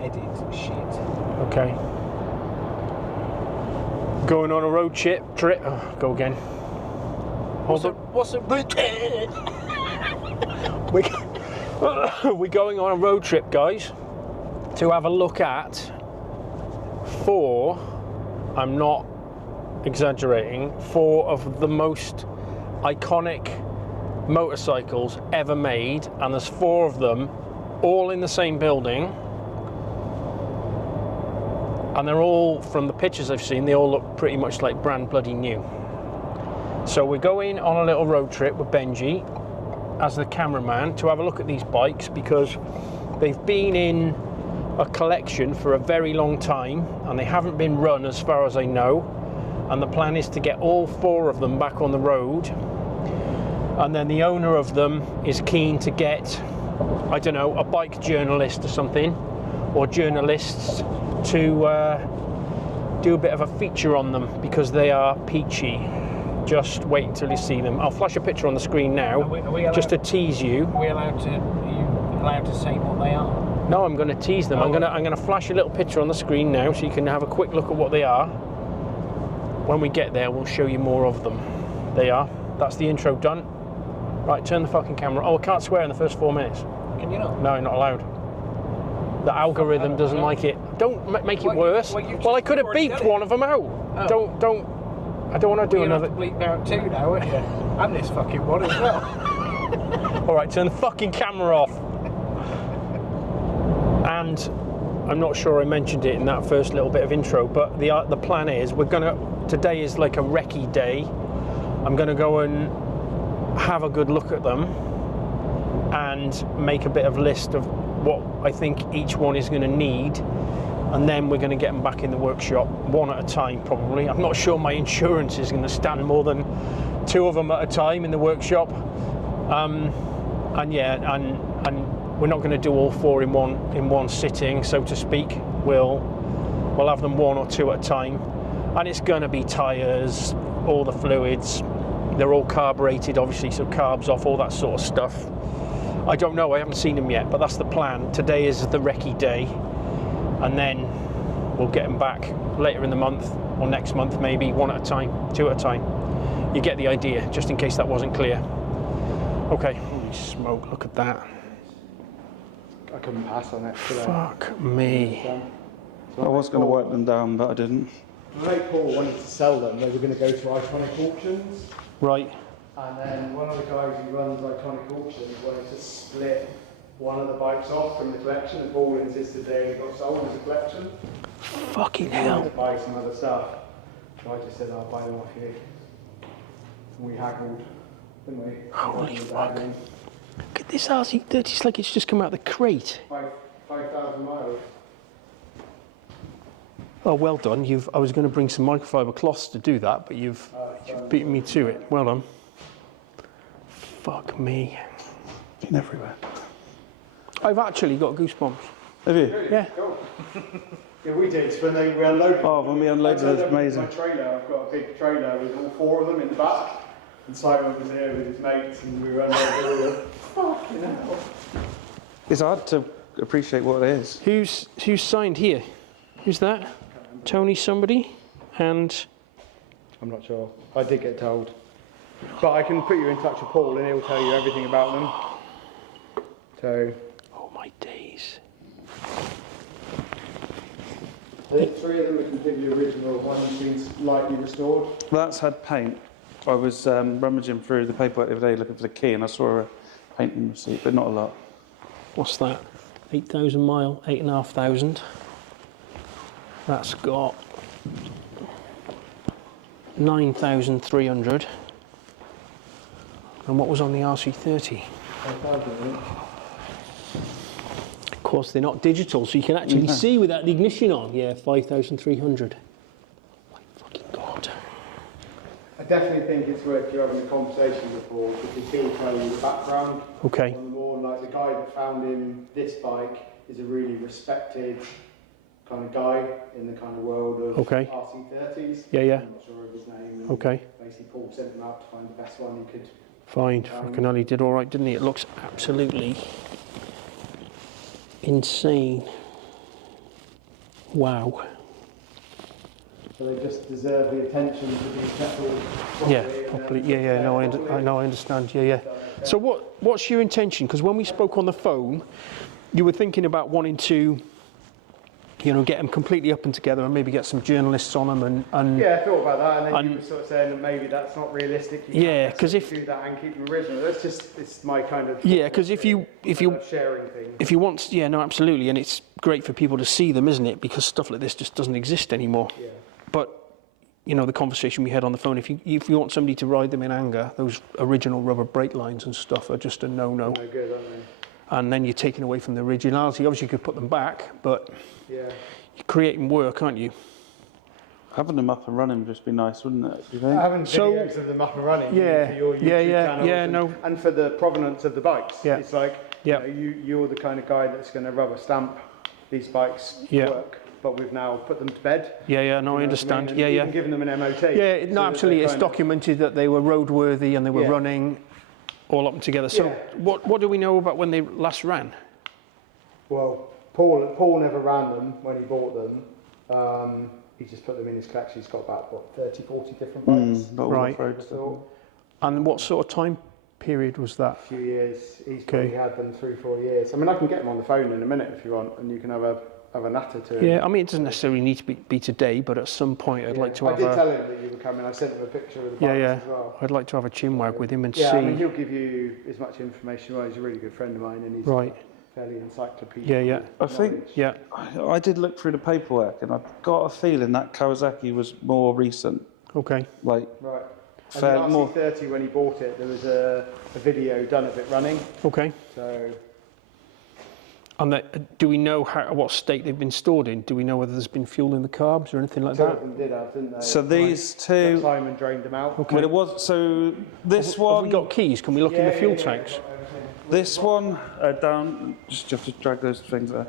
edit shit. Okay. Going on a road trip. Oh, go again. What's a We're going on a road trip, guys, to have a look at 4, I'm not exaggerating, 4 of the most iconic motorcycles ever made, and there's 4 of them all in the same building, and they're all, from the pictures I've seen, they all look pretty much like brand bloody new. So we're going on a little road trip with Benji as the cameraman to have a look at these bikes, because they've been in a collection for a very long time and they haven't been run as far as I know, and the plan is to get all 4 of them back on the road, and then the owner of them is keen to get, I don't know, a bike journalist or something, or journalists to do a bit of a feature on them, because they are peachy. Just wait until you see them. I'll flash a picture on the screen now, are we just to tease you. Are you allowed to say what they are? No, I'm going to tease them. I'm going to flash a little picture on the screen now, so you can have a quick look at what they are. When we get there, we'll show you more of them. They are. That's the intro done. Right, turn the fucking camera. Oh, I can't swear in the first 4 minutes. Can you not? No, you're not allowed. The algorithm doesn't like it. Don't make it worse. Well, I could have beeped one of them out. Oh. Don't. I don't want to do another. You'll have to bleep out 2 now, won't you? And this fucking one as well. All right, turn the fucking camera off. And I'm not sure I mentioned it in that first little bit of intro, but the plan is today is like a recce day. I'm gonna go and have a good look at them and make a bit of list of what I think each one is going to need, and then we're going to get them back in the workshop one at a time probably. I'm not sure my insurance is going to stand more than 2 of them at a time in the workshop, and we're not going to do all 4 in one sitting, so to speak. We'll have them 1 or 2 at a time, and it's going to be tyres, all the fluids, they're all carbureted obviously, so carbs off, all that sort of stuff. I don't know, I haven't seen them yet, but that's the plan. Today is the recce day, and then we'll get them back later in the month, or next month maybe, 1 at a time, 2 at a time. You get the idea, just in case that wasn't clear. Okay, holy smoke, look at that. I couldn't pass on it today. Fuck me. I was going to work them down, but I didn't. Mate Paul wanted to sell them, they were going to go to Iconic Auctions. Right. And then one of the guys who runs Iconic Auctions wanted to split one of the bikes off from the collection, and Paul insisted they got sold as a collection. Fucking hell. He wanted to buy some other stuff. So I just said, I'll buy them off you. And we haggled, didn't we? Holy fuck. Look at this RC30, it's like it's just come out of the crate. 5,000 miles. Oh, well done. I was going to bring some microfiber cloths to do that, but you've beaten me to it. Well done. Fuck me. Been everywhere. I've actually got goosebumps. Have you? Really? Yeah. Cool. Yeah, we did. When we unloaded. Oh, when we unloaded, it was amazing. My trailer, I've got a big trailer with all 4 of them in the back, and Simon was here with his mates, and we were unloading all of them. Fucking hell. It's hard to appreciate what it is. Who's signed here? Who's that? Tony somebody? And I'm not sure. I did get told. But I can put you in touch with Paul and he'll tell you everything about them. So. Oh my days. I think 3 of them are completely original, one's been slightly restored. That's had paint. I was rummaging through the paperwork the other day looking for the key, and I saw a painting receipt, but not a lot. What's that? 8,000 mile, 8,500. That's got 9,300. And what was on the RC30? 5,000. Of course, they're not digital, so you can actually see without the ignition on. Yeah, 5,300. My fucking God. I definitely think it's worth you having a conversation with Paul, because he'll tell you the background. Okay. On the more, like the guy that found him this bike is a really respected kind of guy in the kind of world of RC30s. Yeah, yeah. I'm not sure of his name. And okay. Basically, Paul sent him out to find the best one he could find. Fucking hell, he did all right, didn't he? It looks absolutely insane. Wow. So they just deserve the attention to be settled properly. Yeah, properly. Yeah. No, I understand. Yeah. So what's your intention? Because when we spoke on the phone, you were thinking about wanting to, you know, get them completely up and together, and maybe get some journalists on them, and yeah, I thought about that, and then you were sort of saying that maybe that's not realistic. You yeah, because if do that and keep them original, it's my kind of because if you sharing thing. If you want, yeah, no, absolutely, and it's great for people to see them, isn't it? Because stuff like this just doesn't exist anymore. Yeah. But you know, the conversation we had on the phone, if you want somebody to ride them in anger, those original rubber brake lines and stuff are just a no-no. No good, aren't they? And then you're taking away from the originality. Obviously, you could put them back, but yeah, you're creating work, aren't you? Having them up and running would just be nice, wouldn't it? Do you think? Having videos of them up and running. Yeah, for your YouTube channels no. and for the provenance of the bikes. Yeah. It's like you're the kind of guy that's going to rubber stamp these bikes work. But we've now put them to bed. Yeah, no, I understand. I mean? Even given them an MOT. Yeah, no, absolutely. It's documented that they were roadworthy and they were running all up and together. So, what do we know about when they last ran? Well, Paul never ran them when he bought them. He just put them in his collection. He's got about 30, 40 different bikes. Right. So, and what sort of time period was that? A few years. He's probably had them 3-4 years. I mean, I can get them on the phone in a minute if you want, and you can have a natter to him. Yeah, I mean, it doesn't necessarily need to be today, but at some point I'd like to have I did tell him that you were coming. I sent him a picture of the bikes as well. I'd like to have a chinwag with him and see. Yeah, I mean, he'll give you as much information. Well, he's a really good friend of mine, and he's fairly encyclopedic. Yeah. I think I did look through the paperwork, and I got a feeling that Kawasaki was more recent. Okay. Like right. fair And the more. RC30 when he bought it, there was a video done of it running. Okay. So. And do we know what state they've been stored in? Do we know whether there's been fuel in the carbs or anything like Some that? of them did have, didn't they? So these two. Simon drained them out. Okay. Well, it was so. This one. Have we got keys? Can we look in the fuel tanks? This one down. Just have to drag those things there.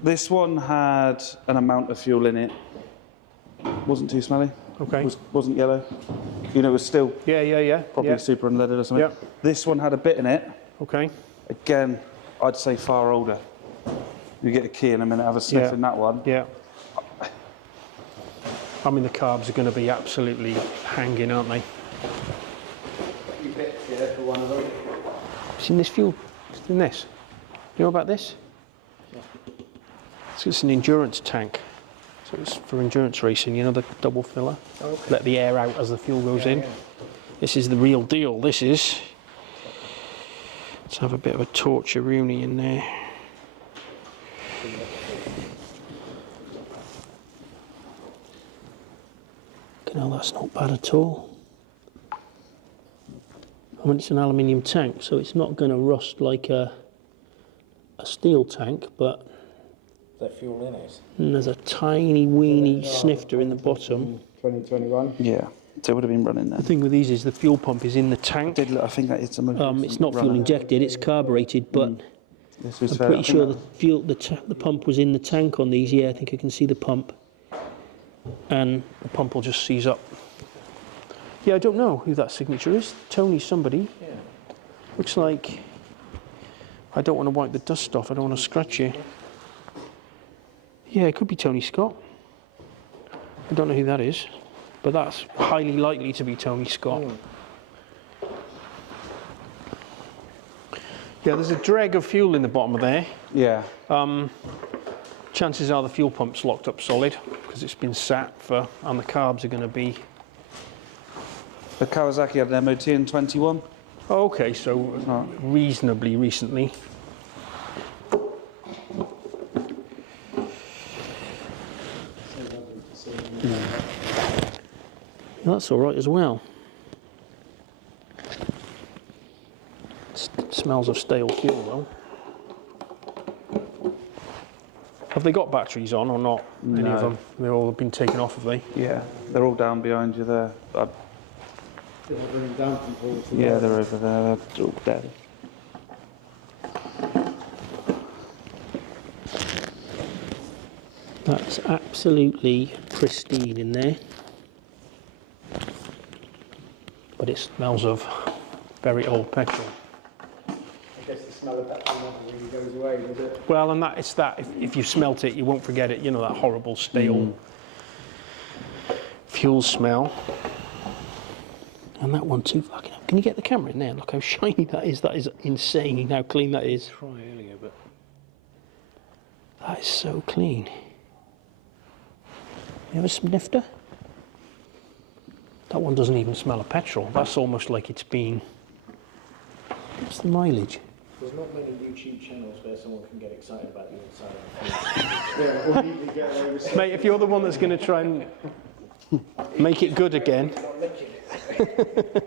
This one had an amount of fuel in it. Wasn't too smelly. Okay. Wasn't yellow. You know, it was still. Yeah. Probably super unleaded or something. Yeah. This one had a bit in it. Okay. Again, I'd say far older. You get a key in a minute, have a sniff in that one. Yeah. I mean, the carbs are going to be absolutely hanging, aren't they? few bits here for one of them. Seen this fuel? Seen this? You know about this? Yeah. So it's an endurance tank. So it's for endurance racing, you know, the double filler. Oh, okay. Let the air out as the fuel goes in. Yeah. This is the real deal, this is. Let's have a bit of a torture-rooney in there. No, that's not bad at all. I mean, it's an aluminium tank, so it's not going to rust like a steel tank, but Is that fuel in it? there's a tiny weeny snifter in the bottom. 2021. Yeah, so it would have been running there. The thing with these is the fuel pump is in the tank. I think that is the most It's not fuel runner. injected, it's carbureted, but This was I'm fair. pretty I think sure that- the pump was in the tank on these. Yeah, I think I can see the pump. And the pump will just seize up. Yeah, I don't know who that signature is. Tony somebody. Yeah. Looks like... I don't want to wipe the dust off, I don't want to scratch you. Yeah, it could be Tony Scott. I don't know who that is, but that's highly likely to be Tony Scott. Yeah, there's a drag of fuel in the bottom of there. Yeah. Chances are the fuel pump's locked up solid because it's been sat for, and the carbs are going to be... The Kawasaki had an MOT in 21. Oh, okay, so reasonably recently. That's all right as well. Smells of stale fuel though. Have they got batteries on or not? Any of them? They've all been taken off, have they? Yeah, they're all down behind you there. They're running down from Paul to Yeah, they're over there. They're all dead. That's absolutely pristine in there. But it smells of very old petrol. I guess the smell of petrol never really goes away, does it? Well, and that it's that if you smelt it, you won't forget it. You know, that horrible stale fuel smell. And that one too. Fucking hell. Can you get the camera in there? Look how shiny that is. That is insane how clean that is. Try earlier, but That is so clean. You ever sniffed her? That one doesn't even smell of petrol. That's almost like it's been... What's the mileage? there's not many YouTube channels where someone can get excited about the inside of Yeah, or neatly get away with Mate, if you're the one that's going to try and make it good again...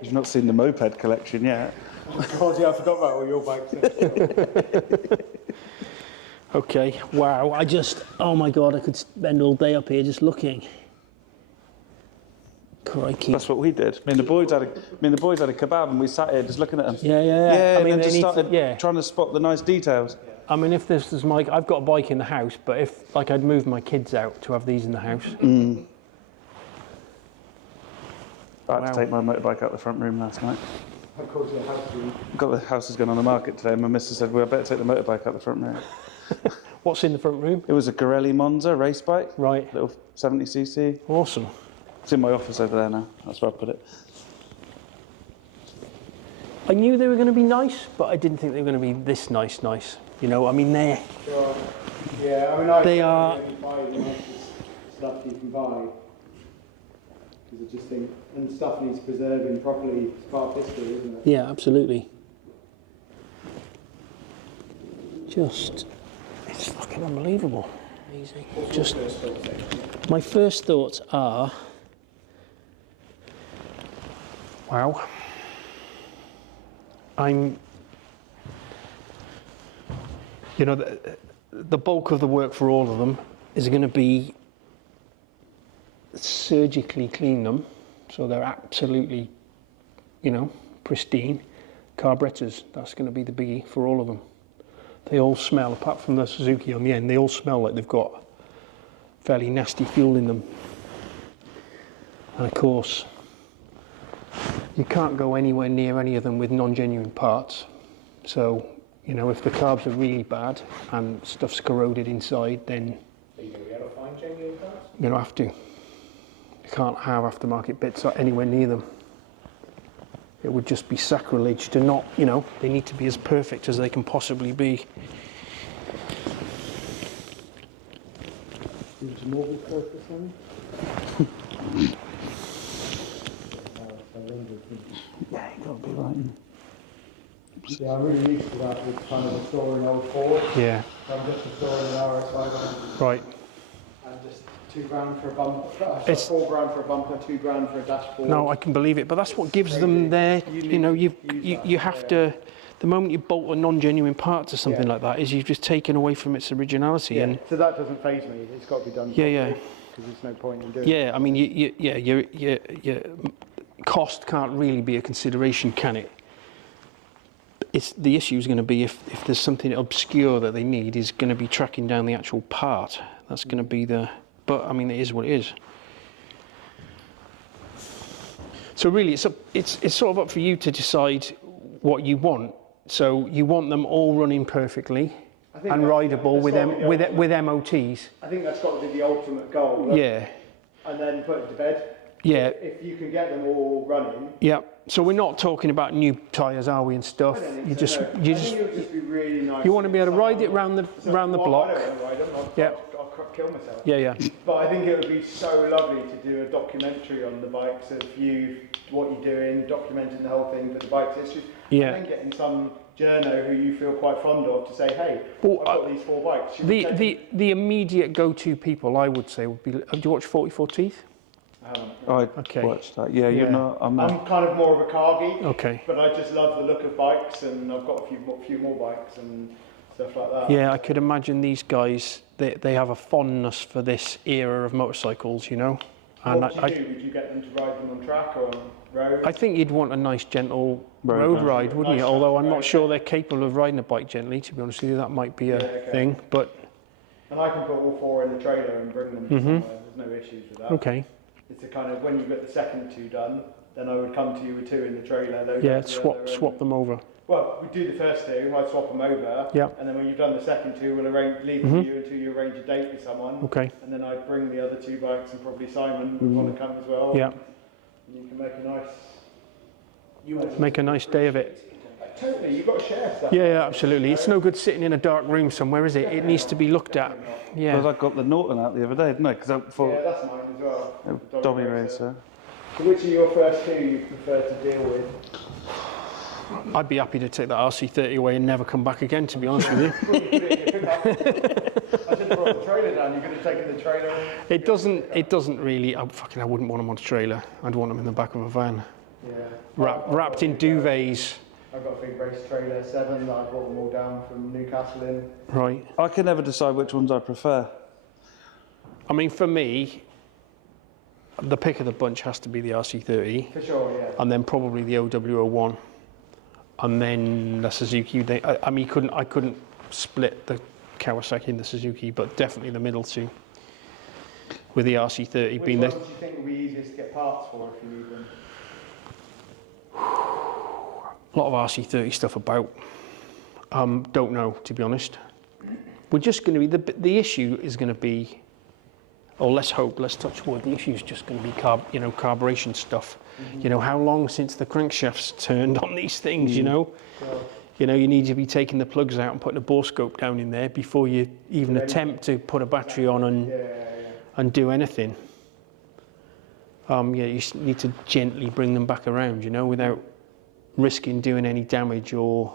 You've not seen the moped collection yet. God, yeah, I forgot about all your bikes. Okay, wow, oh my God, I could spend all day up here just looking. Crikey. That's what we did. Me and the boys had a kebab and we sat here just looking at them. Yeah. Yeah, I mean, and then just they need started trying to spot the nice details. I mean, if this is my... I've got a bike in the house, but if, like, I'd move my kids out to have these in the house. I had to take my motorbike out the front room last night. Of course, it has to. Got the house is going on the market today. My missus said, well, I better take the motorbike out the front room. What's in the front room? It was a Pirelli Monza race bike. Right. Little 70cc. Awesome. It's in my office over there now. That's where I put it. I knew they were going to be nice, but I didn't think they were going to be this nice. You know, I mean, they're... Sure. Yeah, I mean, They are- buy the nicest stuff you can buy. Because I just think, and stuff needs preserving properly. It's part of history, isn't it? Yeah, absolutely. Just... It's fucking unbelievable. Amazing. Just... My first thoughts are... Wow. You know, the bulk of the work for all of them is going to be surgically clean them, so they're absolutely, you know, pristine. Carburetors, that's going to be the biggie for all of them. They all smell, apart from the Suzuki on the end, they all smell like they've got fairly nasty fuel in them. And of course, you can't go anywhere near any of them with non-genuine parts. So, you know, if the carbs are really bad and stuff's corroded inside, then Are you going to be able to find genuine parts? you don't have to. You can't have aftermarket bits anywhere near them. It would just be sacrilege to not, you know, they need to be as perfect as they can possibly be. Is more purpose on Yeah, you got to be right. Yeah, I'm really used to that with kind of restoring old Ford. Yeah, I'm just restoring an RS 500 right. and just £2 for a bumper. It's- £4 for a bumper, £2 for a dashboard. No, I can believe it, but that's what gives them their, you know, you have to, the moment you bolt a non-genuine part to something like that, is you've just taken away from its originality. Yeah, And so that doesn't faze me. It's got to be done. Yeah. Because there's no point in doing it. yeah, I mean, your cost can't really be a consideration, can it? It's, the issue is going to be if there's something obscure that they need, is going to be tracking down the actual part. That's going to be the, but I mean, it is what it is. So really, it's sort of up for you to decide what you want. So you want them all running perfectly I think and that's- rideable with that's got to be the with ultimate- MOTs. I think that's got to be the ultimate goal. Yeah, And then put it to bed. yeah, If you can get them all running. yeah. So we're not talking about new tyres, are we, and stuff? I don't think You so, just, no. you I just, think it would just be really nice. you want to be able to ride it round the So, round the well, block. I don't want to ride them. Yeah. I'll kill myself. Yeah. But I think it would be so lovely to do a documentary on the bikes of you, what you're doing, documenting the whole thing for the bike's history. Yeah. And then getting some journo who you feel quite fond of to say, hey, Well, I've got these 4 bikes. Should we take The immediate go-to people, I would say, would be. Do you watch 44 Teeth? them? I Okay. watched that. Yeah, you're Yeah. not. I'm not. I'm kind of more of a car geek, Okay. but I just love the look of bikes, and I've got a few more bikes and stuff like that. Yeah, I could imagine these guys. They have a fondness for this era of motorcycles, you know. And What would you do? Would you get them to ride them on track or on road? I think you'd want a nice, gentle Road road ride. ride, wouldn't you? Nice Although I'm road, not sure they're capable of riding a bike gently. To be honest with you, that might be a Yeah, okay. thing. But And I can put all 4 in the trailer and bring them somewhere. There's no issues with that. okay, It's a kind of, when you've got the second 2 done, then I would come to you with 2 in the trailer. Load yeah, up the swap other, swap and them over. Well, we do the first two, I swap them over, Yeah. and then when you've done the second two, we'll leave them with you until you arrange a date with someone. Okay. And then I'd bring the other two bikes, and probably Simon would want to come as well. Yeah. And you can make a nice... Make a nice day of it. Totally, you've got to share stuff. Yeah, absolutely. It's no good sitting in a dark room somewhere, is it? It needs to be looked at. Yeah. Because I got the Norton out the other day, didn't I? Because I Yeah, thought that's mine as well. Dobby Racer. So which are your first two you prefer to deal with? I'd be happy to take that RC30 away and never come back again, to be honest with you. I should have brought the trailer down. You could have taken the trailer. It doesn't really. I wouldn't want them on a trailer. I'd want them in the back of a van, Yeah. wrapped in duvets. I've got a big race trailer 7 that I brought them all down from Newcastle in. Right. I can never decide which ones I prefer. I mean, for me, the pick of the bunch has to be the RC30, For sure, yeah. and then probably the OW01, and then the Suzuki. I mean, I couldn't split the Kawasaki and the Suzuki, but definitely the middle two. With the RC30 Which being ones the do you think will be easiest to get parts for if you need them? a lot of RC30 stuff about. Don't know, to be honest. We're just going to be the issue is going to be, or let's hope, let's touch wood. The issue is just going to be carburation stuff. You know, how long since the crankshaft's turned on these things? You know, you need to be taking the plugs out and putting a bore scope down in there before you even attempt to put a battery on and do anything. You need to gently bring them back around, you know, without risking doing any damage or,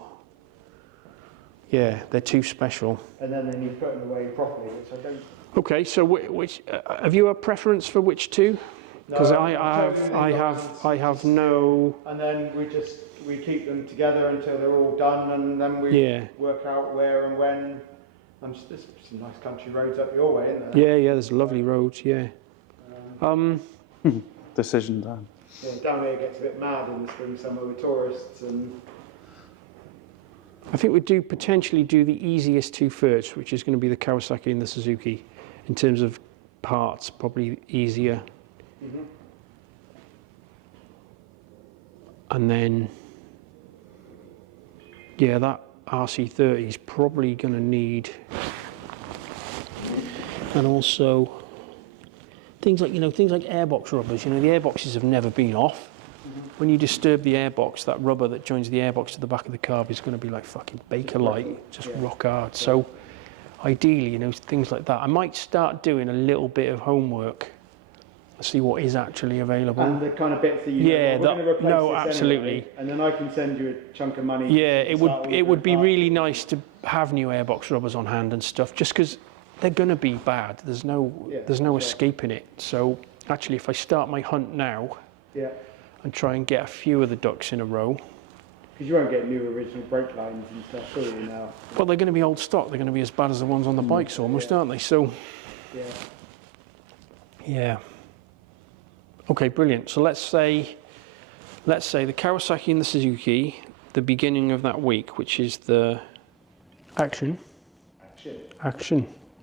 they're too special. And then they need putting away properly, which I don't. Okay, so which have you a preference for which two? Because No, I have no. And then we keep them together until they're all done, and then we work out where and when. There's some nice country roads up your way, isn't there? Yeah, there's lovely roads. Yeah. Decision time. Yeah, down here it gets a bit mad in the spring, summer with tourists and. I think we potentially do the easiest two first, which is going to be the Kawasaki and the Suzuki, in terms of parts, probably easier. And then, that RC30 is probably going to need, and also things like airbox rubbers. You know, the airboxes have never been off. When you disturb the airbox, that rubber that joins the airbox to the back of the carb is going to be like fucking Bakelite, just rock hard. So ideally, things like that. I might start doing a little bit of homework, see what is actually available. And the kind of bits that you we're going to replace this absolutely. Anyway, and then I can send you a chunk of money. Yeah, it would be really nice to have new airbox rubbers on hand and stuff, just because they're going to be bad. There's no escaping it. So actually, if I start my hunt now, and try and get a few of the ducks in a row. Because you won't get new original brake lines and stuff, will you now? Well, they're going to be old stock. They're going to be as bad as the ones on the bikes almost, aren't they? So, yeah. Okay, brilliant. So let's say the Kawasaki and the Suzuki, the beginning of that week, which is the action.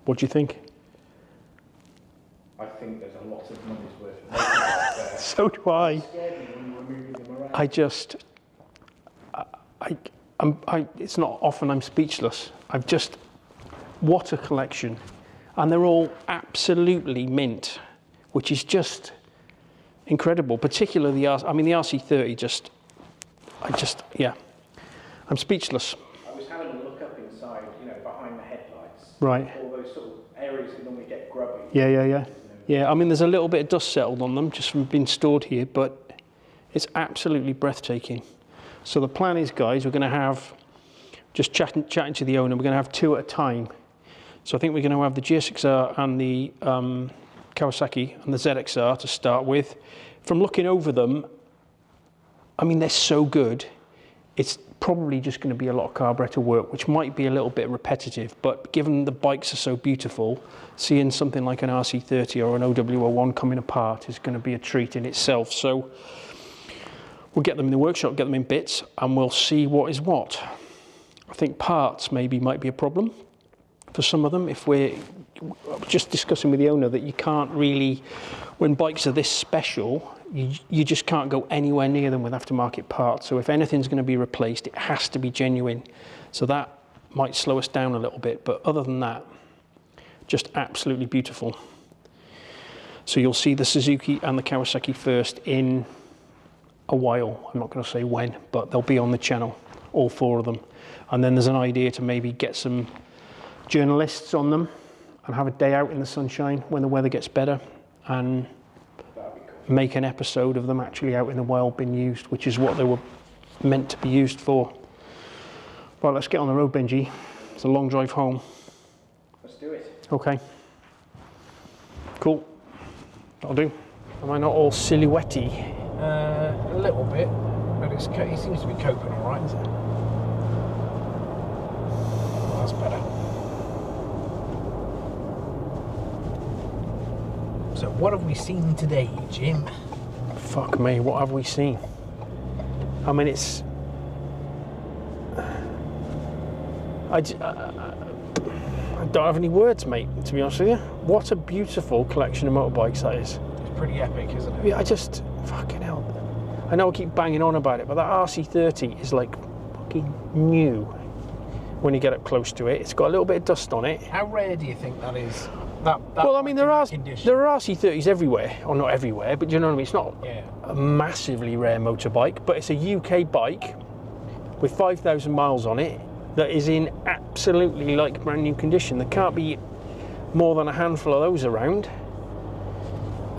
What do you think? I think there's a lot of money's worth of So do I. It's not often I'm speechless. What a collection. And they're all absolutely mint, which is just incredible. Particularly the RC30 I'm speechless. I was having a look up inside, behind the headlights. Right. All those sort of areas that normally get grubby. Yeah, I mean, there's a little bit of dust settled on them just from being stored here, but it's absolutely breathtaking. So the plan is, guys, we're going to have, just chatting to the owner, we're going to have two at a time. So I think we're going to have the GSXR and the Kawasaki and the ZXR to start with. From looking over them, I mean, they're so good. It's probably just going to be a lot of carburetor work, which might be a little bit repetitive, but given the bikes are so beautiful, seeing something like an RC30 or an OW01 coming apart is going to be a treat in itself. So we'll get them in the workshop, get them in bits, and we'll see what is what. I think parts might be a problem for some of them. If we're just discussing with the owner that you can't really, when bikes are this special, you just can't go anywhere near them with aftermarket parts. So if anything's going to be replaced, it has to be genuine. So that might slow us down a little bit, but other than that, just absolutely beautiful. So you'll see the Suzuki and the Kawasaki first in a while. I'm not going to say when, but they'll be on the channel, all 4 of them. And then there's an idea to maybe get some journalists on them and have a day out in the sunshine when the weather gets better and make an episode of them actually out in the wild being used, which is what they were meant to be used for. Right, let's get on the road, Benji. It's a long drive home. Let's do it. Okay. Cool. That'll do. Am I not all silhouette-y? A little bit, but he seems to be coping all right. That's better. So what have we seen today, Jim? Fuck me, what have we seen? I mean, it's... I don't have any words, mate, to be honest with you. What a beautiful collection of motorbikes that is. It's pretty epic, isn't it? Yeah, I just... Fucking hell. I know I keep banging on about it, but that RC30 is like fucking new when you get up close to it. It's got a little bit of dust on it. How rare do you think that is? That well, I mean, there are condition? RC30s everywhere, or not everywhere, but you know what I mean? It's not Yeah. a massively rare motorbike, but it's a UK bike with 5,000 miles on it that is in absolutely like brand new condition. There can't be more than a handful of those around.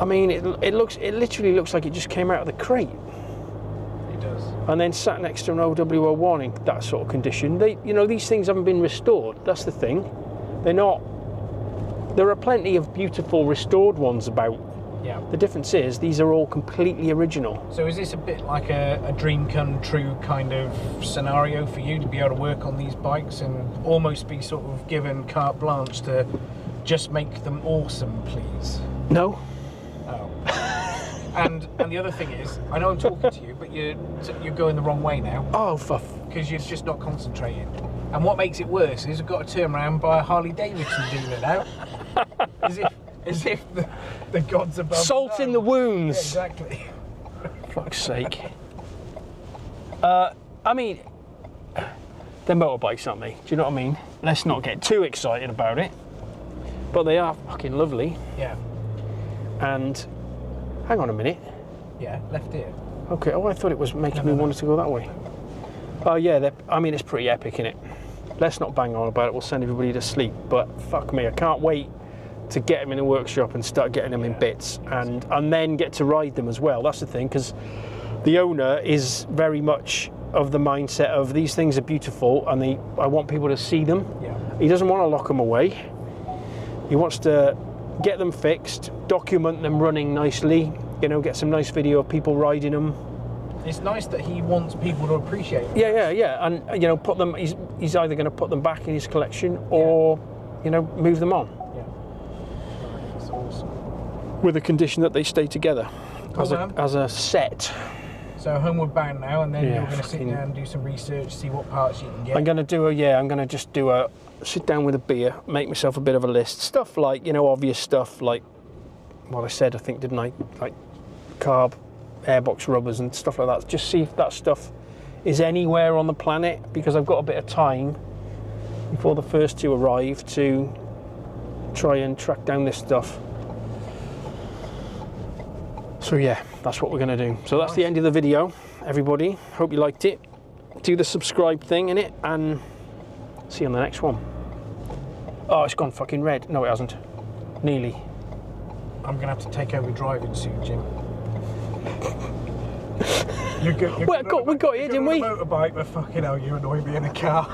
I mean, it literally looks like it just came out of the crate. It does. And then sat next to an OW01 in that sort of condition. You know, these things haven't been restored. That's the thing. They're not. There are plenty of beautiful restored ones about. Yeah. The difference is these are all completely original. So is this a bit like a dream come true kind of scenario for you to be able to work on these bikes and almost be sort of given carte blanche to just make them awesome, please? No. Oh. and the other thing is, I know I'm talking to you, but you're going the wrong way now. Oh, because you're just not concentrating. And what makes it worse is I've got to turn around by a Harley Davidson dealer now. As if the gods above. Salt in the wounds. Yeah, exactly. Fuck's sake. I mean, they're motorbikes, aren't they? Do you know what I mean? Let's not get too excited about it. But they are fucking lovely. Yeah. And hang on a minute. Yeah, left ear. Okay. Oh, I thought it was making me want to go that way. Oh yeah. I mean, it's pretty epic, isn't it? Let's not bang on about it. We'll send everybody to sleep. But fuck me, I can't wait to get them in a workshop and start getting them in bits, and then get to ride them as well. That's the thing, because the owner is very much of the mindset of these things are beautiful and I want people to see them. Yeah. He doesn't want to lock them away. He wants to get them fixed, document them running nicely, you know, get some nice video of people riding them. It's nice that he wants people to appreciate them. Yeah, and you know, put them. He's either going to put them back in his collection or, you know, move them on. Yeah. That's awesome. With the condition that they stay together Cool, as a set. So homeward bound now, and then Yeah, you're going to sit down and do some research, see what parts you can get. I'm going to just do a sit down with a beer, make myself a bit of a list. Stuff like, you know, obvious stuff like what I said, I think, didn't I? Like carb, airbox rubbers and stuff like that. Just see if that stuff is anywhere on the planet, because I've got a bit of time before the first two arrive to try and track down this stuff. So yeah, that's what we're going to do. So that's the end of the video, everybody. Hope you liked it. Do the subscribe thing in it, and see you on the next one. Oh, it's gone fucking red. No, it hasn't. Nearly. I'm going to have to take over driving soon, Jim. We got here, didn't we? Motorbike, but fucking hell, you annoy me in a car.